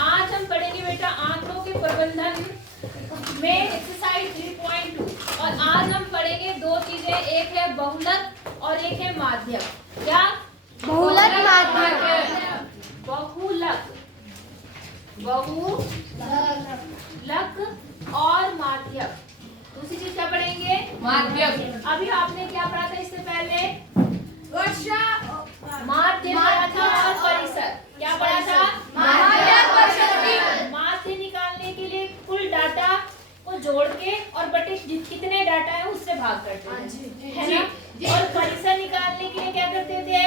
आज हम पढ़ेंगे बेटा आंकड़ों के प्रबंधन में एक्सरसाइज 3.2 और आज हम पढ़ेंगे दो चीजें, एक है बहुलक और एक है माध्यक। क्या? बहुलक माध्यक। बहुलक, बहुलक और माध्यक। दूसरी चीज क्या पढ़ेंगे? माध्यक। अभी आपने क्या पढ़ा था इससे पहले? माध्य पढ़ा था और परिसर। क्या पढ़ा था? माध्य निकालने के लिए कुल डाटा को जोड़ के और बटे कितने डाटा है उससे भाग करते हैं, है ना? और परिसर निकालने के लिए क्या करते थे?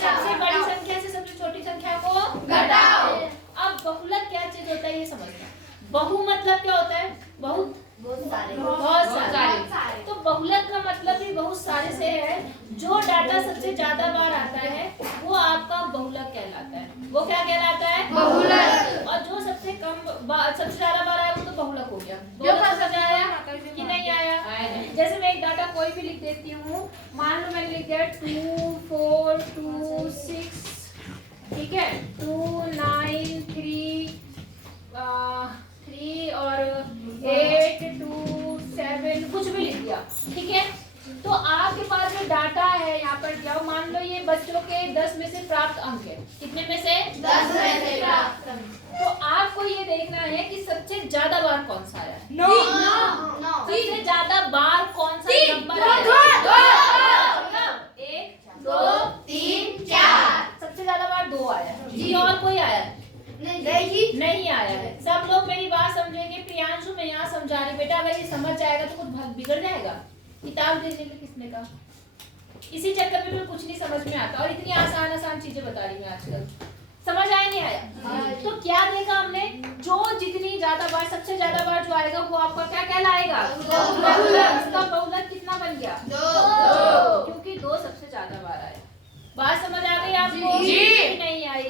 सबसे बड़ी संख्या से सबसे छोटी संख्या को घटाओ। अब बहुलक क्या चीज होता है ये समझना। बहु मतलब क्या होता है? बहुत सारे। तो बहुलक का मतलब भी बहुत सारे से है। जो डाटा सबसे ज्यादा बार आता है वो आपका बहुलक कहलाता है। वो क्या कहलाता है? बहुलक। और जो सबसे ज्यादा बार आया वो तो बहुलक हो गया। बहुलक समझ आया कि नहीं आया? जैसे मैं एक डाटा कोई भी लिख देती हूँ, मान लो मैंने लिख दिया 2 4 2 6, ठीक है, 2 9 3 और 8 2 7 कुछ भी लिख दिया, ठीक है। तो आपके पास जो डाटा है यहाँ पर दिया, मान लो ये बच्चों के 10 में से प्राप्त अंक है। कितने में से? 10 में से प्राप्त अंक। तो आपको ये देखना है कि सबसे ज्यादा बार कौन सा आया है। सबसे ज्यादा बार कौन सा नंबर आया? 1 2 3 4। सबसे ज्यादा बार 2 आया है जी। और कोई आया है? नहीं आया है। सब लोग मेरी बात समझेंगे। प्रियांशु मैं यहाँ समझा रही, बेटा अगर ये समझ जाएगा तो कुछ बिगड़ जाएगा। किताब देखने में किसने कहा? इसी चक्कर में कुछ नहीं समझ में आता और इतनी आसान चीजें बता रही मैं आजकल। समझ आया नहीं आया? तो क्या देखा हमने? जो जितनी ज्यादा बार, सबसे ज्यादा बार जो आएगा वो आपका क्या कहलाएगा? इसका बहुलक कितना बन गया? 2, क्योंकि 2 सबसे ज्यादा बार आया। बात समझ आ गई आपको? जी। नहीं आई?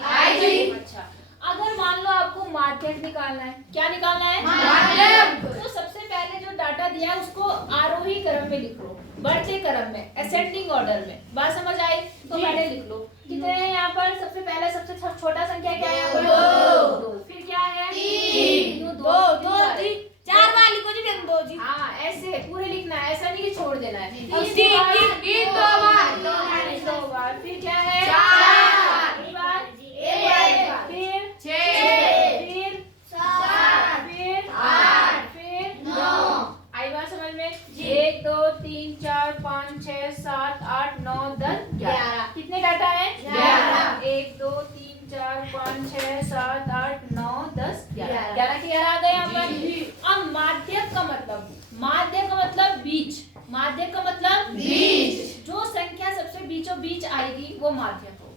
अच्छा, अगर मान लो आपको माध्यक निकालना है, क्या निकालना है? माध्यक। तो सबसे पहले जो डाटा दिया है उसको आरोही क्रम में लिख लो, बढ़ते क्रम में, असेंडिंग ऑर्डर में। बात समझ आई? तो पहले लिख लो। कितने हैं यहाँ पर? सबसे पहले सबसे छोटा संख्या क्या है? 2। फिर क्या है? 3। 2 4 बार लिखो जी, फिर 2 जी। हाँ, ऐसे पूरे लिखना है, ऐसा नहीं कि छोड़ देना है। 3 2 बार। 2 बार। फिर क्या है? 4 बार। फिर 6 फिर 7 फिर 8 फिर 9। आई बात समझ में? 1 2 3 4 5 6 7 8 9 10 11। कितने डाटा है? 11। 1 2 3 4 5 6 7 8 9 10 11। 11 के 11 आ गए यहाँ पर। अब माध्यक का मतलब बीच। माध्यक का मतलब बीच। जो संख्या सबसे बीचों बीच आएगी वो माध्यक होगा।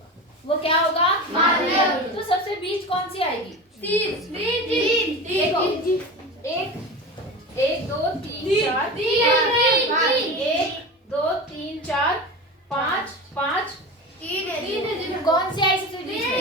वो क्या होगा? माध्यक। तो सबसे बीच कौन सी आएगी? 3। 1 2 3 4 1 2 3 4 5 5 3। कौन सी आई सबसे बीच में?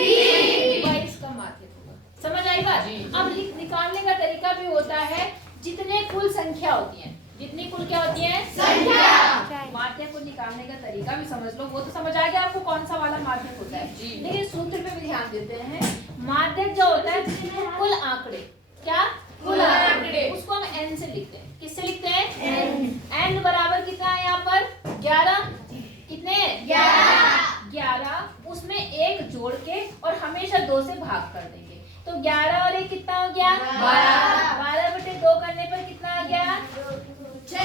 इसका माध्यक होगा। समझ आई बात? अब निकालने का तरीका भी होता है, जितने कुल संख्या होती है, जितनी कुल क्या होती है? संख्या। माध्यक को निकालने का तरीका भी समझ लो। वो तो समझ आ गया आपको कौन सा वाला माध्यक होता है, लेकिन सूत्र पे भी ध्यान देते हैं। माध्यक जो होता है कुल आंकड़े। क्या? कुल आंकड़े। उसको हम n से लिखते हैं। किससे लिखते हैं? n बराबर कितना है यहाँ पर? 11। कितने? 11। उसमें 1 जोड़ के और हमेशा 2 से भाग कर देंगे। तो 11 और 1 कितना हो गया? 12 बटे 2 करने पर कितना आ गया? 6।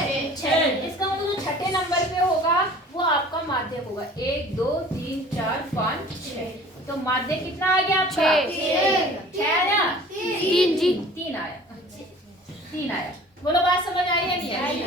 इसका मतलब जो छठे नंबर पे होगा वो आपका माध्यक होगा। 1 2 3 4 5 6। तो माध्यक कितना आ गया आपका? 6 आया? 3 जी। 3 आया। 3 आया। बोलो बात समझ आई या नहीं आई?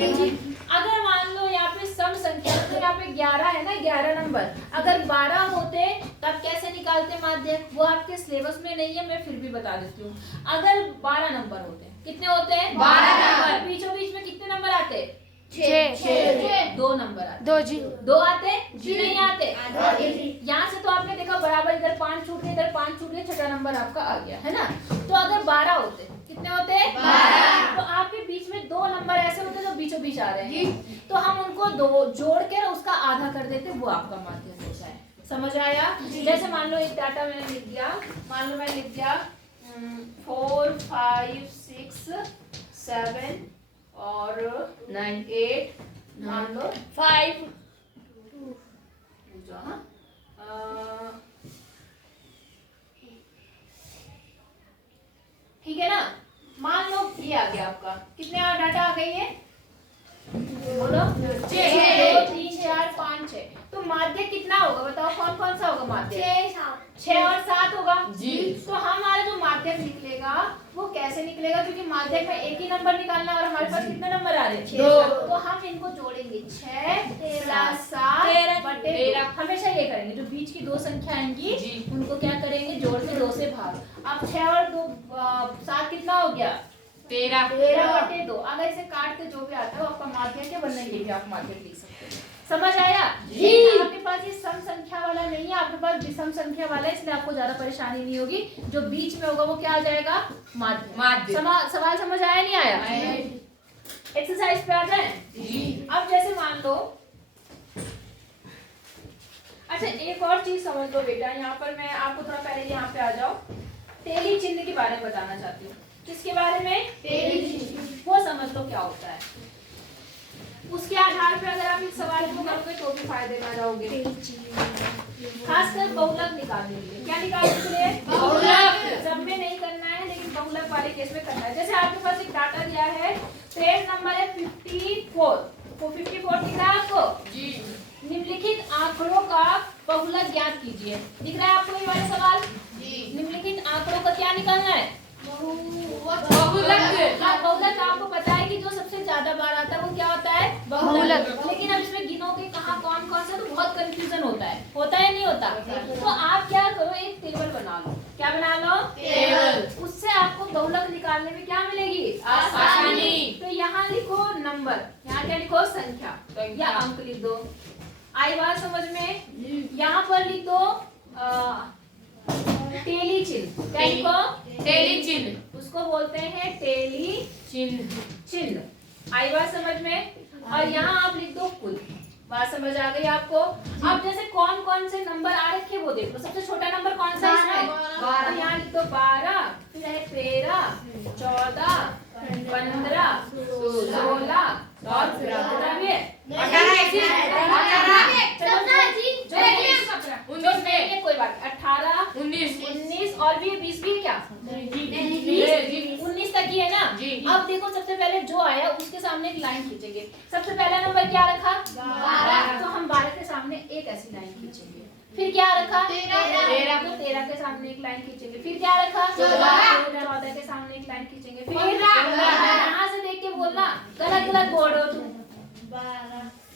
अगर मान लो यहाँ पे सम संख्या, तो यहाँ पे 11 है ना, 11 नंबर। अगर 12 होते तब कैसे निकालते माध्यक? वो आपके सिलेबस में नहीं है, मैं फिर भी बता देती हूँ। अगर 12 नंबर होते, कितने होते हैं? 12 नंबर। बीचों बीच में कितने नंबर आते? 6। 2 नंबर आते। 2 जी। 2 आते जी? नहीं आते? यहाँ से तो आपने देखा बराबर, इधर 5 छूट गए, इधर 5 छूट गए, छठा नंबर आपका आ गया, है ना? तो अगर 12 होते, कितने होते? 12। तो आपके बीच में 2 नंबर ऐसे होते जो बीचों बीच आ रहे हैं, तो हम उनको 2 जोड़ कर उसका आधा कर देते, वो आपका माध्यक होता है। समझ आया? जैसे मान लो एक डाटा मैंने लिख दिया, मान लो मैंने लिख दिया 4 5 6 7 और 9 8 मान लो 5 ठीक है ना। मान लो ये आ गया आपका, कितने डाटा आ गई है बोलो? 2 3 4 5 6। तो माध्य कितना होगा बताओ? कौन कौन सा होगा माध्य? 6 और 7 होगा जी। तो हमारा जो माध्यक निकलेगा वो कैसे निकलेगा? क्योंकि माध्यक में एक ही नंबर निकालना और हमारे पास कितने नंबर आ रहे हैं? 2। तो हम इनको जोड़ेंगे 6 प्लस 7 बटे 13। हमेशा ये करेंगे, जो बीच की दो संख्या आएंगी उनको क्या करेंगे? जोड़ के 2 से भाग। अब 6 और 2 7 कितना हो गया? 13 बटे 2। अगर इसे काट के जो भी आता है वो आपका माध्यक है, वरना ये भी आप माध्यक लिख सकते हैं। समझ आया? आपके पास ये सम संख्या वाला नहीं है, आपके पास विषम संख्या वाला है, इसलिए आपको ज्यादा परेशानी नहीं होगी। जो बीच में होगा वो क्या आ जाएगा? माध्य। सवाल समझ आया नहीं आया? एक्सरसाइज पे आ जाए। अब जैसे मान लो, अच्छा एक और चीज समझ लो बेटा, यहाँ पर मैं आपको थोड़ा पहले यहाँ पे आ जाओ, तेली चिन्ह के बारे में बताना चाहती हूँ। किसके बारे में? तेली चिन्ह। वो समझ लो क्या होता है। उसके आधार पर अगर आप इस सवाल को करोगे तो भी फायदे में जाओगे। खासकर बहुलक निकालने के लिए। क्या निकालने के लिए? बहुलक। सब में नहीं करना है, लेकिन बहुलक वाले केस में करना है। जैसे आपके पास एक डाटा दिया है, पेज नंबर है 54, तो 54 दिख रहा है आपको जी। निम्नलिखित आंकड़ों का बहुलक ज्ञात कीजिए। दिख रहा है आपको ये वाला सवाल जी। निम्नलिखित आंकड़ों का क्या निकालना है? बहुलक। बहुलक आपको पता है कि जो सबसे ज्यादा बार आता है वो क्या होता है? बहुलक। लेकिन अब इसमें गिनोगे कहाँ कौन कौन सा, तो बहुत कंफ्यूजन होता है या नहीं होता? तो आप क्या करो, एक टेबल बना लो। क्या बना लो? टेबल। उससे आपको बहुलक निकालने में क्या मिलेगी? आसानी। तो यहाँ लिखो नंबर, यहाँ क्या लिखो? संख्या या अंक लिख दो। आई बात समझ में? यहाँ पर लिख दो टेली चिन्ह। क्या लिखो? टेली चिन्ह। उसको बोलते हैं टेली चिन्ह। आई बात समझ में? और यहाँ आप लिख दो कुल। बात समझ आ गई आपको? अब जैसे कौन कौन से नंबर आ रखे वो देखो। सबसे छोटा नंबर कौन सा है इसमें? 12। यहाँ लिख दो 12, फिर है 13 14 15 16 और फिर 18 19 और भी 20 भी है क्या? 19 तक ही है ना जी। अब देखो सबसे पहले जो आया उसके सामने एक लाइन खींचेंगे। सबसे पहला नंबर क्या रखा? 12। तो हम 12 के सामने एक ऐसी लाइन खींचेंगे। फिर क्या रखा? 13। तो 13 के सामने एक लाइन खींचेंगे। फिर क्या रखा? 14 के सामने एक लाइन खींचेंगे। फिर यहाँ से देख के बोलना, गलत गलत बोल रहे हो तुम।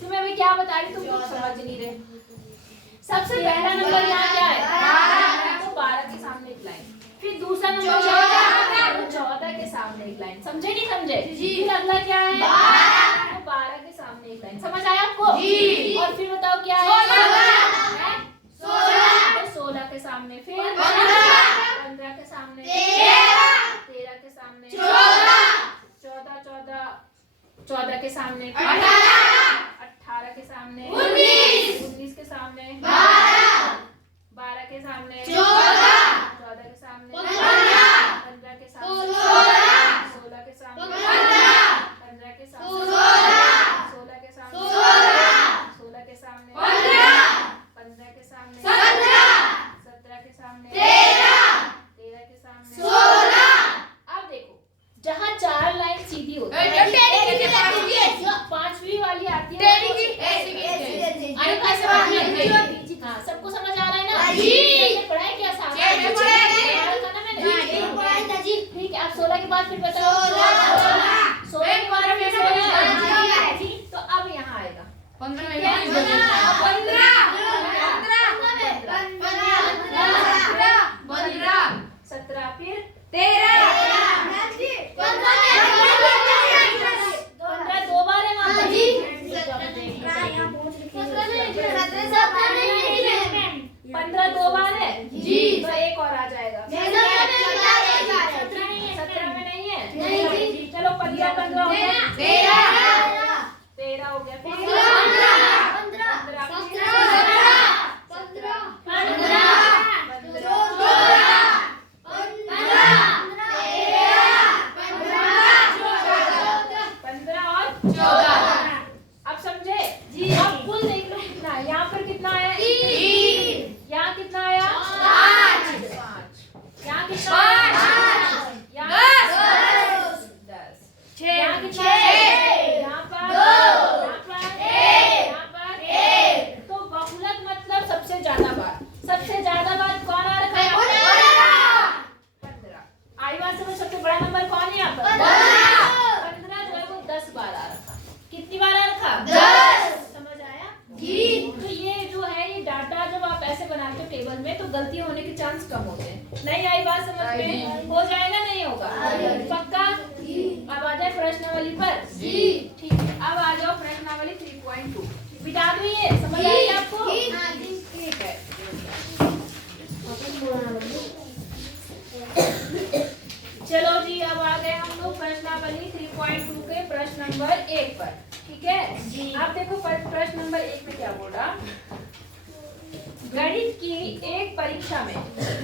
तुम्हें अभी क्या बता रही, तुम कुछ समझ नहीं रहे। सबसे पहला नंबर यहाँ क्या है? 12। तो 12 के सामने एक लाइन। फिर दूसरा नंबर 14 के सामने एक लाइन। समझे नहीं समझे? फिर अगला क्या है? 12। तो 12 के सामने एक लाइन। समझ आया आपको? और फिर बताओ क्या है? 16 के सामने। फिर 15 के सामने। 13 के सामने। 14 के सामने। 18 के सामने। 19 के सामने। 12 के सामने। 14 के सामने। 15 के सामने। 16 के सामने। 15 के सामने। 16 के सामने। 16 के सामने। 15 के सामने। 17 के सामने। 13 के सामने। अब देखो जहाँ 4 लाइन सीधी होती है, पांचवी वाली आती है। हाँ, सबको समझ आ रहा है ना? पढ़ाई क्या साथ नहीं आई बात समझ में? हो जाएगा नहीं होगा? पक्का? अब आ जाए प्रश्नावली पर। ठीक है, अब आ जाओ प्रश्नावली 3.2। बिता दो, ये समझ आई आपको? ठीक है। चलो जी, अब आ गए हम लोग प्रश्नावली 3.2 के प्रश्न नंबर 1 पर। ठीक है, अब देखो प्रश्न नंबर 1 में क्या बोल रहा। गणित की एक परीक्षा में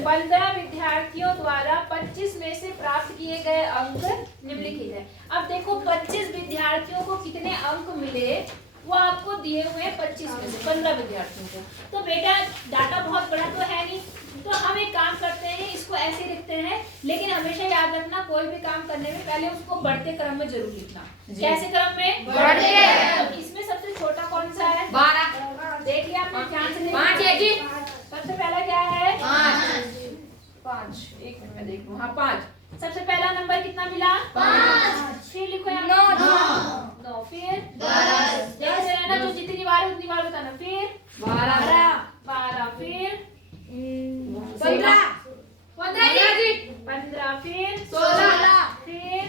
15 विद्यार्थियों द्वारा 25 में से प्राप्त किए गए अंक निम्नलिखित है। अब देखो 25 विद्यार्थियों को कितने अंक मिले वो आपको दिए हुए हैं 25 में से 15 विद्यार्थियों को। तो बेटा डाटा बहुत बड़ा तो है नहीं, तो हम एक काम करते हैं, इसको ऐसे लिखते हैं, लेकिन हमेशा याद रखना कोई भी काम करने में पहले उसको बढ़ते क्रम में जरूर लिखना। कैसे क्रम में? बढ़ते। तो इसमें सबसे छोटा कौन सा है? 12। देख लिया आपने ध्यान से? 5 है जी। सबसे पहला क्या है? 5। एक मिनट में देख लूं। हाँ 5। सबसे पहला नंबर कितना मिला? 5। फिर लिखो यहाँ 9। फिर 10। देखते रहना, जो जितनी बार उतनी बार बताना। फिर 12। फिर 15। 15 जी। 15। फिर 16। फिर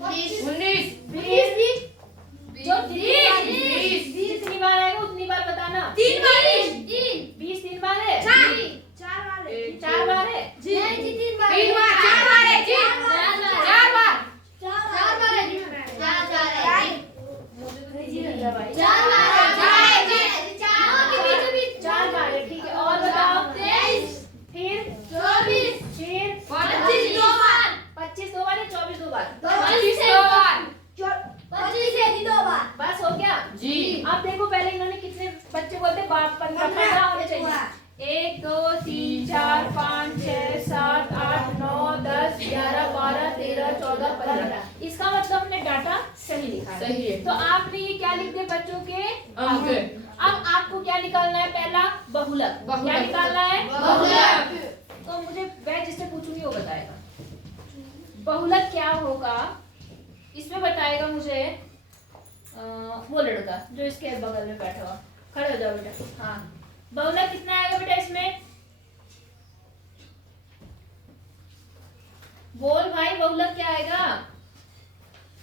19। 20। जो 20। जितनी बार आएगा उतनी बार बताना। 3 बार। 20 3 बार है? 4 बार है। 4 बार है? 3 बार। 4 बार है जी। 4 बार। 4 बार है जी। 4 बार है। ठीक है, और बताओ। 23। फिर 24। फिर 25 2 बार। 25 2 बार या 24 2 बार? 25 2 बार। 25 है जी 2 बार। बस हो गया जी। अब देखो पहले इन्होंने कितने बच्चे बोलते? 15 होने चाहिए। 1 2 3 4 5 6 7 8 9 10 11 12 13 14 15। इसका मतलब हमने डाटा सही लिखा है। सही है। तो आपने ये क्या लिख दिया बच्चों के अंक। अब आपको क्या निकालना है? पहला बहुलक। क्या निकालना है? बहुलक। तो मुझे मैं जिससे पूछूंगी वो बताएगा बहुलक क्या होगा। इसमें बताएगा मुझे वो लड़का जो इसके बगल में बैठा हुआ। खड़े हो जाओ बेटा। हाँ, बहुलक कितना आएगा बेटा इसमें? बोल भाई, बहुलक क्या आएगा?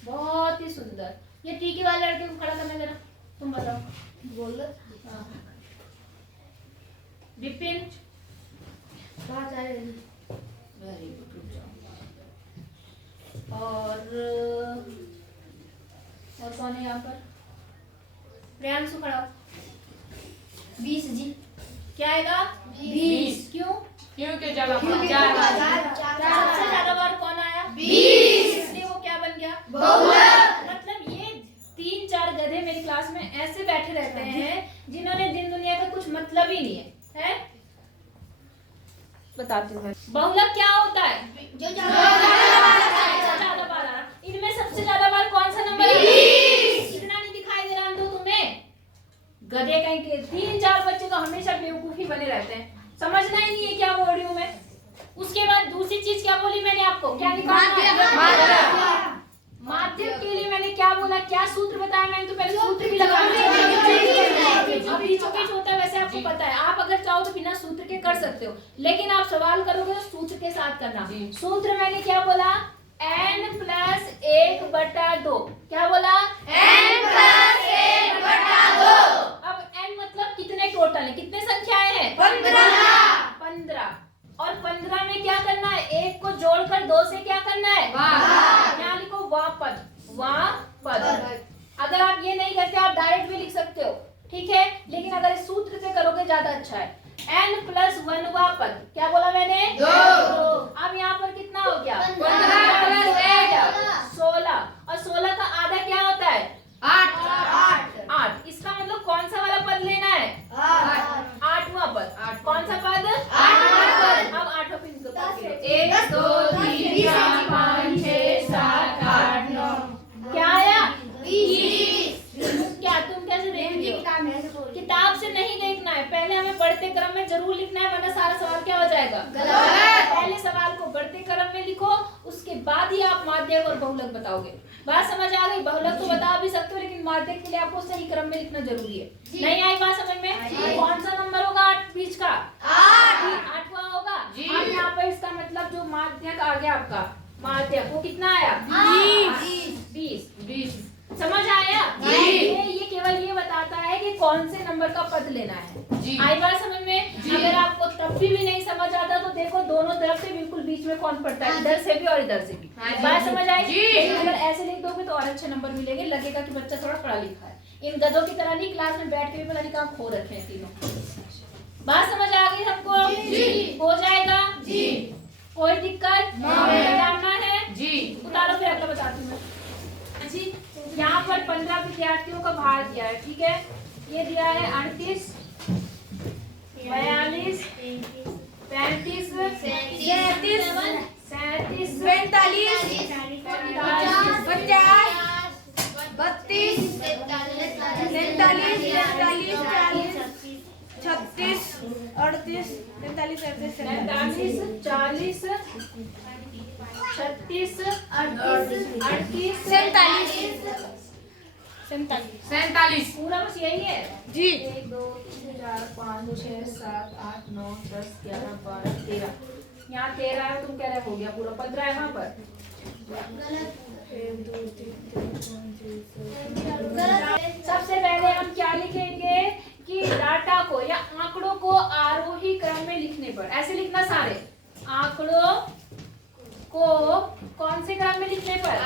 बहुत ही सुंदर। ये टीकी वाले लड़के को खड़ा करना जरा, तुम बताओ। बोल। हाँ। विपिन। 5 आएगा जी। वेरी गुड, रुक जाओ। और कौन है यहाँ पर? प्रियांशु खड़ा हो। 20 जी। क्या आएगा? 20। क्यों? क्योंकि ज्यादा क्योंकि 4 बार। सबसे ज्यादा बार कौन आया? 20। इसलिए वो क्या बन गया? बहुलक। मतलब ये 3-4 गधे मेरी क्लास में ऐसे बैठे रहते हैं जिन्होंने दिन दुनिया का कुछ मतलब ही नहीं है, हैं? बताती हूँ। बहुलक क्या होता है? जो ज्यादा बार आ रहा। इनमें सबसे ज्यादा बार कौन सा नंबर है? 20। इतना नहीं दिखाई दे रहा अंधो तुम्हें? गधे कहीं के 3-4 बच्चे तो हमेशा बेवकूफी बने रहते हैं, समझना ही नहीं है क्या बोल रही हूँ मैं। उसके बाद दूसरी चीज क्या बोली मैंने आपको? क्या निकालना? माध्यम के लिए मैंने क्या बोला? क्या सूत्र बताया मैंने? तो पहले सूत्र भी लगा अभी जो कुछ होता है वैसे आपको पता है। आप अगर चाहो तो बिना सूत्र के कर सकते हो, लेकिन आप सवाल करोगे तो सूत्र के साथ करना। सूत्र मैंने क्या बोला? n+1/2। क्या बोला? n+1/2। अब n मतलब कितने टोटल है? कितने संख्याएं हैं? 15। और 15 में क्या करना है? 1 को जोड़कर 2 से क्या करना है? यहाँ लिखो वापद। अगर आप ये नहीं करते आप डायरेक्ट भी लिख सकते हो, ठीक है, लेकिन अगर इस सूत्र से करोगे ज्यादा अच्छा है। n+1 वापद। क्या बोला मैंने? 2। अब यहाँ पर कितना हो गया? 15+1 16। और 16 का आधा क्या होता है? 8। इसका मतलब कौन सा वाला पद लेना है? 8वां पद। कौन सा पद? 8वां पद। अब 8वां पद को 1 2 3 4 5 6 7 8 9। क्या आया? 20। क्या तुम कैसे देख रही हो? किताब से नहीं देखना है, पहले हमें बढ़ते क्रम में जरूर लिखना है, वरना सारा सवाल क्या हो जाएगा? गलत। पहले सवाल को बढ़ते क्रम में लिखो, उसके बाद ही आप माध्यक और बहुलक बताओगे। बात समझ आ गई? बहुलक तो बता भी सकते हो, लेकिन माध्यक के लिए आपको सही क्रम में लिखना जरूरी है। नहीं आई बात समझ में? कौन सा नंबर होगा 8 बीच का? 8वां होगा। जी। अब यहाँ पर मतलब जो माध्यक आ गया आपका माध्यक वो कितना आया? 20। समझ आया? ये केवल ये बताता है कि कौन से नंबर का पद लेना है। आई बात समझ में? अगर आपको तब भी नहीं समझ आता तो देखो दोनों तरफ से बिल्कुल बीच में कौन पड़ता है, इधर से भी और इधर से भी। बात समझ आई? अगर ऐसे लिख दोगे तो और अच्छे नंबर मिलेंगे, लगेगा कि बच्चा थोड़ा पढ़ा लिखा है। इन गधों की तरह नहीं क्लास में बैठ के भी पता नहीं कहाँ खो रखे हैं तीनों। बात समझ आ गई सबको? हो जाएगा? कोई दिक्कत? जानना है? उतारो फिर अगला बताती हूँ मैं जी। यहाँ पर 15 विद्यार्थियों का भार दिया है, ठीक है। ये दिया है 38, 42, 35, 37, 37, 45, 50, 32, 43, 44, 36, 38, 43, 38, 45, 40, 36, 38, 47, पूरा बस यही है जी। 1 2 3 4 5 6 7 8 9 10 11 12 13। यहाँ 13 है, तुम कह रहे हो गया पूरा 15 है वहाँ पर। सबसे पहले हम क्या लिखेंगे कि डाटा को या आंकड़ों को आरोही क्रम में लिखने पर, ऐसे लिखना सारे आंकड़ों को कौन से क्रम में लिखने पर?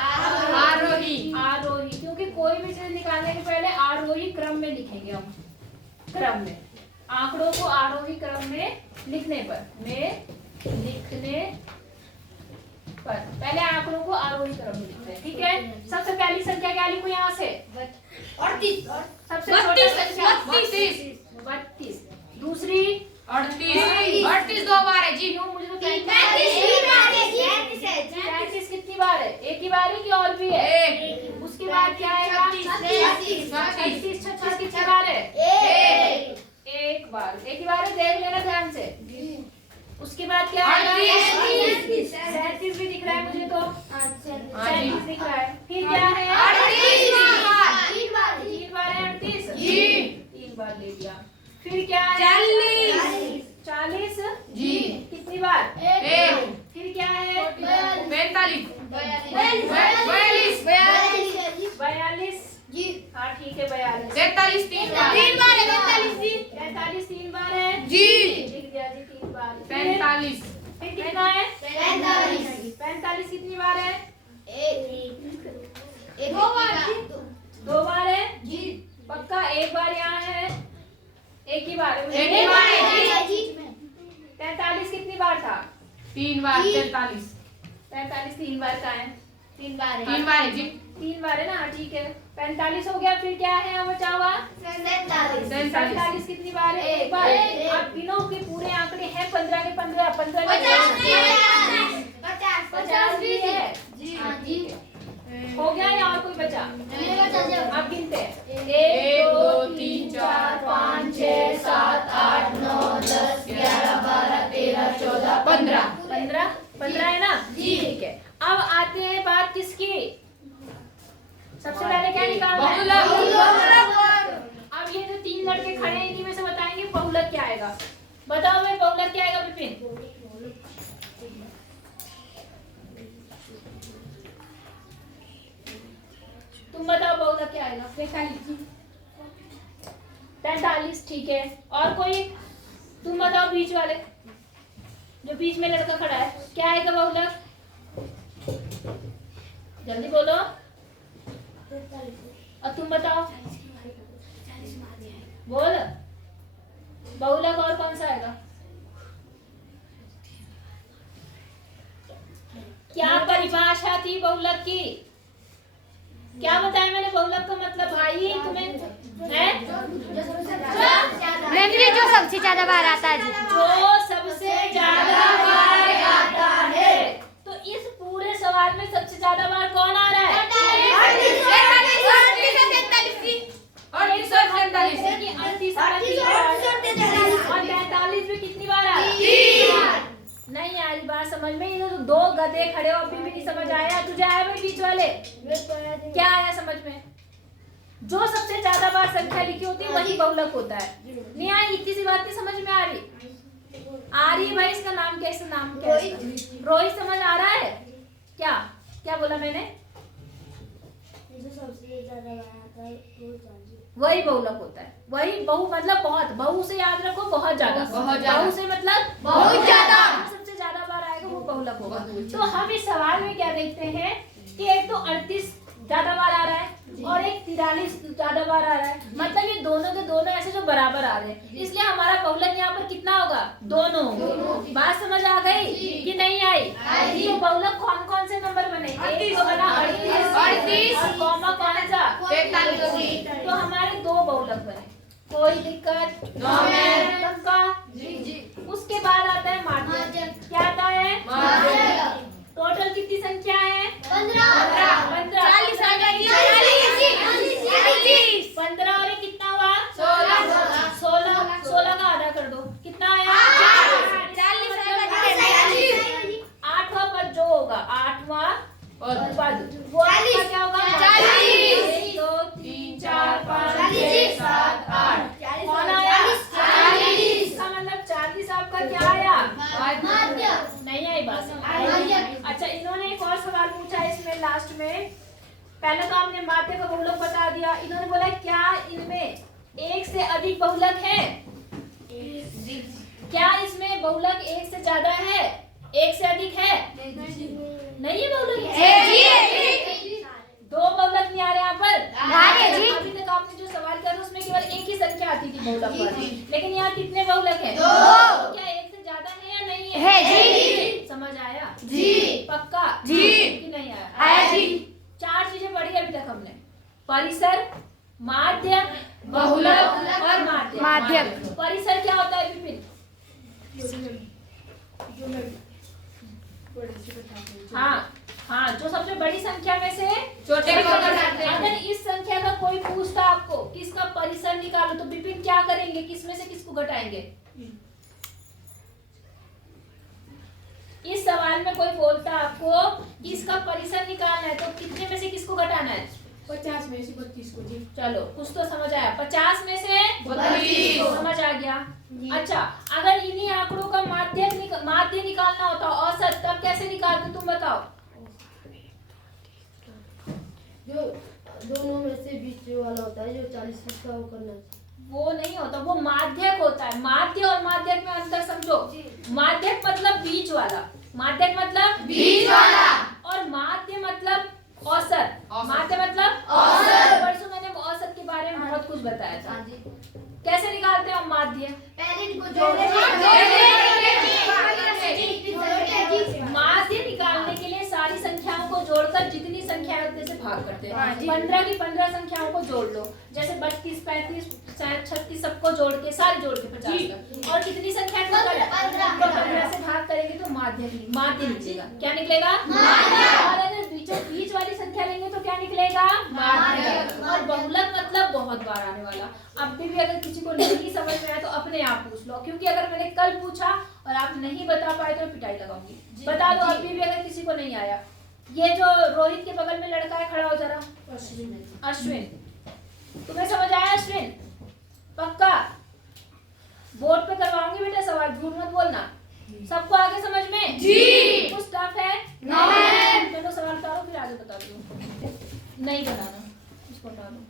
आरोही। क्योंकि कोई भी चीज निकालने के पहले आरोही क्रम में लिखेंगे हम। क्रम में आंकड़ों को आरोही क्रम में लिखने पर पहले आंकड़ों को आरोही क्रम में लिखते हैं, ठीक है। सबसे पहली संख्या क्या लिखूं यहाँ से? 38। सबसे छोटी संख्या 32। दूसरी 38 दो बार है जी। क्यों? मुझे तो 35 कितनी बार है? एक ही बार है कि और भी है? उसके बाद क्या आएगा? 36 36 कितनी बार है? एक बार। एक ही बार है, देख लेना ध्यान से। उसके बाद क्या आएगा? 37 भी दिख रहा है मुझे तो। 37 दिख रहा है। फिर क्या है? 38 बार। 3 बार है 38। 3 बार ले लिया। फिर क्या है? 40 जी। कितनी बार? फिर क्या है? 45, 42। जी। हाँ ठीक है 42। 43 3 बार। 43 3 बार है जी। लिख दिया जी 3 बार। 45, फिर कितना है? 45 45 कितनी बार है? 2 बार है जी। पक्का। एक बार यहाँ है, एक ही बार है। एक ही बार है जी। 43 कितनी बार था? 3 बार। 43 45 3 बार का है। 3 बार है। 3 बार है जी। 3 बार है ना, ठीक है। 45 हो गया। फिर क्या है यहाँ बचा हुआ? 47 कितनी बार है? एक बार। आप गिनो के पूरे आंकड़े हैं 15 के 15 15 50 भी है। हाँ, ठीक है। हो गया या और कोई बचा? आप गिनते हैं 1 2 3 4 5 6 7 8 9 10 11 12 13 14 15 15 है ना? ठीक है। अब आते हैं बात किसकी? सबसे पहले क्या निकालना है? बहुलक। अब ये जो 3 लड़के खड़े हैं इन्हीं में से बताएंगे बहुलक क्या आएगा। बताओ भाई बहुलक क्या आएगा विपिन? तुम बताओ बहुलक क्या आएगा? 45 ठीक है। और कोई? तुम बताओ बीच वाले, जो बीच में लड़का खड़ा है, क्या आएगा बहुलक? जल्दी बोलो। और तुम बताओ बोल। बहुलक और कौन सा आएगा? क्या परिभाषा थी बहुलक की? क्या बताया मैंने बहुलक का मतलब भाई तुम्हें है? जो सबसे ज्यादा बार आता है। जो सबसे ज्यादा बार आता है। तो इस पूरे सवाल में सबसे ज्यादा बार कौन आ रहा है? 43 में कितनी बार आ रहा है? नहीं आ रही बात समझ में। ये तो 2 गधे खड़े हो अभी भी नहीं समझ आया। तुझे आया भाई बीच वाले? क्या आया समझ में? जो सबसे ज्यादा बार संख्या लिखी होती है वही बहुलक होता है। नहीं आई? इतनी सी बात नहीं समझ में आ रही? आ रही है भाई। इसका नाम क्या है? इसका नाम क्या है? रोहित समझ आ रहा है क्या? क्या बोला मैंने? सबसे ज्यादा बार आता है वो चाहिए। वही बहुलक होता है। वही बहु मतलब बहुत, बहु से याद रखो बहुत ज्यादा, बहुत ज्यादा। बहु से मतलब बहुत ज्यादा। सबसे ज्यादा बार आएगा वो बहुलक होगा। तो हम इस सवाल में क्या देखते हैं कि एक तो 38 ज्यादा बार आ रहा है और एक 43 ज्यादा बार आ रहा है, मतलब ये दोनों के दोनों ऐसे जो बराबर आ रहे हैं, इसलिए हमारा बहुलक यहाँ पर कितना होगा? दोनों। बात समझ आ गई कि नहीं आई? तो बहुलक कौन कौन से नंबर बने? एक तो बना 38 और कॉमा कौन सा? 43। तो हमारे दो बहुलक बने, कोई दिक्कत नो मैम। पक्का? उसके बाद आता है माध्यक। क्या आता है? माध्यक। टोटल कितनी संख्या है? 15 15 15 और ये कितना हुआ? 16 का आधा कर दो, कितना आया? 8वां पद जो होगा, 8वां पद वो आपका क्या होगा? 1 2 3 4 5 6 7 8 कौन आया? 40। इसका मतलब 40 आपका क्या आया? नहीं आई बात? अच्छा, इन्होंने एक और सवाल पूछा इसमें लास्ट में। पहले तो आपने माध्य का बहुलक बता दिया, इन्होंने बोला क्या इनमें एक से अधिक बहुलक है? क्या इसमें बहुलक एक से ज्यादा है? एक से अधिक है? नहीं है बहुलक? दो बहुलक नहीं आ रहे यहाँ पर। अभी तक आपने जो सवाल किया था उसमें केवल एक ही संख्या आती थी बहुलक पर, लेकिन यहाँ कितने बहुलक है? दो। क्या एक से ज्यादा है या नहीं है? समझ आया? पक्का? कि नहीं आया? 4 चीजें पढ़ी अभी तक हमने, परिसर, माध्य, बहुलक और माध्यक। परिसर क्या होता है विपिन? हाँ, जो सबसे बड़ी संख्या में से छोटे को घटाते हैं। अगर इस संख्या का कोई पूछता आपको कि इसका परिसर निकालो, तो विपिन क्या करेंगे? किस में से किसको घटाएंगे? इस सवाल में कोई बोलता आपको कि इसका परिसर निकालना है, तो कितने में से किसको घटाना है? 50 में से 32 को। जी चलो, कुछ तो समझ आया। 50 में से 32 समझ आ गया। अच्छा, अगर इन्हीं आंकड़ों का माध्य निकालना होता, औसत, तब कैसे निकालते तुम बताओ? जो दोनों में से बीच वाला होता है, जो 40 का वो करना चाहिए। वो नहीं होता, वो माध्यक होता है। माध्य और माध्यक में अंतर समझो। माध्यक मतलब बीच वाला, माध्यक मतलब बीच वाला। और माध्य मतलब औसत। माध्य मतलब औसत। परसों मैंने औसत के बारे में बहुत कुछ बताया था। कैसे निकालते हैं हम माध्य? पहले इनको माध्य निकालने के लिए सारी संख्याओं को जोड़कर जितनी संख्याएं उतने से भाग करते हैं। 15 की 15 संख्याओं को जोड़ लो, जैसे 32 35 36 सबको जोड़ के, सारे जोड़ के 50 और कितनी संख्या को 15 से भाग करेंगे तो माध्य निकलेगा। क्या निकलेगा? और अगर बीच वाली संख्या लेंगे तो क्या निकलेगा? माध्यक। और बहुलक मतलब बहुत बार आने वाला। अब भी अगर किसी को नहीं समझ में आया तो अपने आप पूछ लो, क्योंकि अगर मैंने कल पूछा और आप नहीं बता पाए तो पिटाई लगाऊंगी। बता दो अभी भी अगर किसी को नहीं आया। ये जो रोहित के बगल में लड़का है, खड़ा हो जरा। अश्विन, तुम्हें समझ आया? अश्विन पक्का? बोर्ड पे करवाऊंगी बेटा सवाल, झूठ मत बोलना। सबको आगे समझ में? कुछ टफ है? चलो सवाल उतारो, फिर आगे बता दो। नहीं बनाना, इसको उतारो।